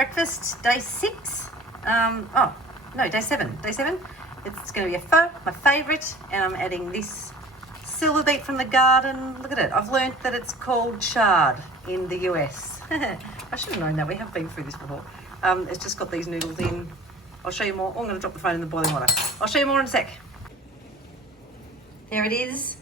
breakfast, day 6. Oh, no, day 7. Day 7. It's going to be a pho, my favourite, and I'm adding this silver beet from the garden. Look at it. I've learnt that it's called chard in the US. I should have known that. We have been through this before. It's just got these noodles in. I'll show you more. Oh, I'm going to drop the phone in the boiling water. I'll show you more in a sec. Here it is.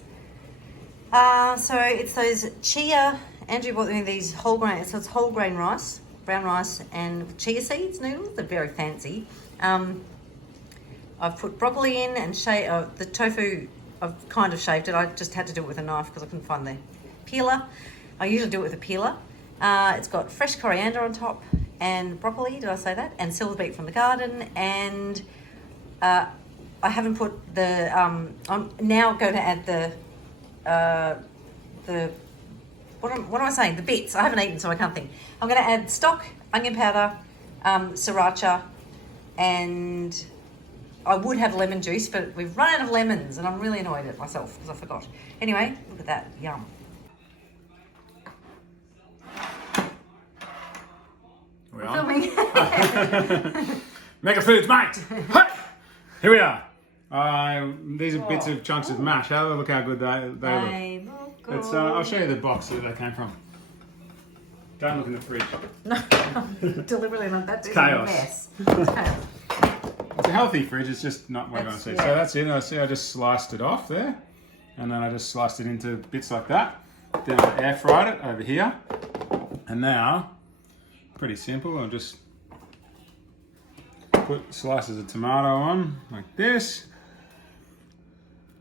So it's those chia. Andrew bought me these whole grain. So it's whole grain rice, brown rice, and chia seeds noodles. They're very fancy. I've put broccoli in and the tofu. I've kind of shaved it. I just had to do it with a knife because I couldn't find the peeler. I usually do it with a peeler. It's got fresh coriander on top and broccoli. Did I say that? And silver beet from the garden. And I haven't put the. I'm now going to add the. What am I saying? The bits. I haven't eaten, so I can't think. I'm going to add stock, onion powder, sriracha, and I would have lemon juice, but we've run out of lemons, and I'm really annoyed at myself because I forgot. Anyway, look at that. Yum. We are filming. Mega Foods, mate. Here we are. These are bits of chunks of mash. Have a look how good they look. Good. I'll show you the box that they came from. Don't look in the fridge. No, deliberately not. That's chaos. Mess. It's chaos. It's a healthy fridge. It's just not what I want to see. Yeah. So that's it. I just sliced it off there, and then I just sliced it into bits like that. Then I air fried it over here, and now, pretty simple. I'll just put slices of tomato on like this.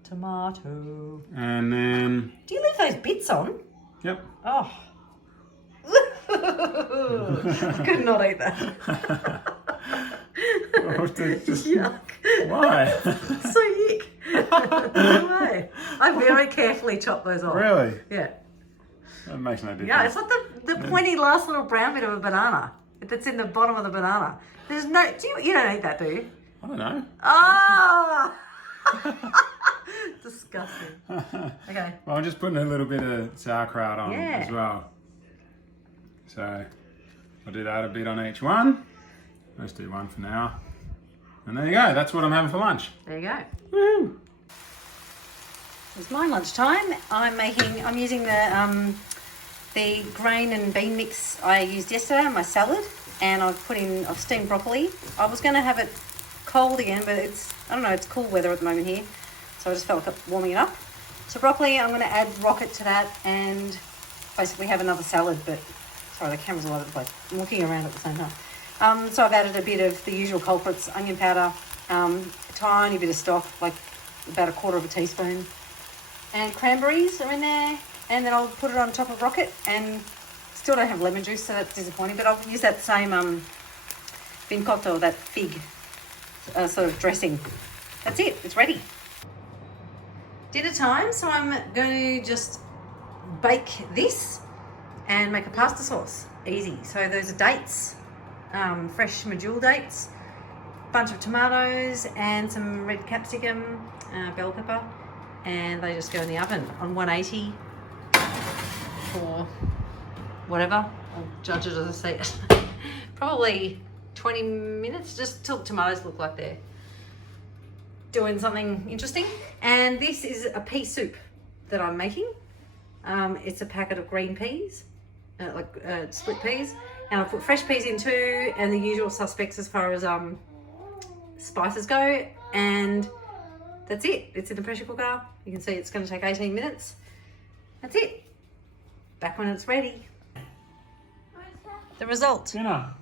Tomato. And then. Do you leave those bits on? Yep. Oh. I could not eat that. Yuck. Why? So yuck. No way. I very carefully chop those off. Really? Yeah. That makes no difference. Yeah, it's like the pointy last little brown bit of a banana that's in the bottom of the banana. There's no. You don't eat that, do you? I don't know. Ah. Disgusting. Okay. Well, I'm just putting a little bit of sauerkraut on as well. So I'll do that a bit on each one. Let's do one for now. And there you go. That's what I'm having for lunch. There you go. Woo! It's my lunchtime. I'm using the grain and bean mix I used yesterday on my salad, and I've steamed broccoli. I was going to have it cold again, but it's cool weather at the moment here, so I just felt like warming it up. So broccoli, I'm going to add rocket to that and basically have another salad, but sorry, the camera's all over the place. I'm looking around at the same time. So I've added a bit of the usual culprits, onion powder, a tiny bit of stock, like about 1/4 teaspoon, and cranberries are in there, and then I'll put it on top of rocket, and still don't have lemon juice, so that's disappointing, but I'll use that same vincotto, that fig sort of dressing. That's it, it's ready. Dinner time, so I'm going to just bake this and make a pasta sauce. Easy. So those are dates, fresh medjool dates, bunch of tomatoes and some red capsicum, bell pepper, and they just go in the oven on 180 for whatever. I'll judge it as I see it. Probably 20 minutes, just till tomatoes look like they're doing something interesting. And this is a pea soup that I'm making. It's a packet of green peas, split peas, and I've put fresh peas in too, and the usual suspects as far as spices go, and that's it. It's in the pressure cooker. You can see it's going to take 18 minutes. That's it. Back when it's ready. The result. Dinner.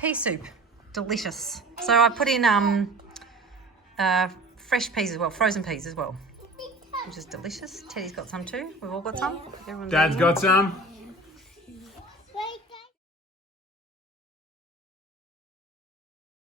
Pea soup. Delicious. So I put in fresh peas as well, frozen peas as well, which is delicious. Teddy's got some too. We've all got some. Dad's got some.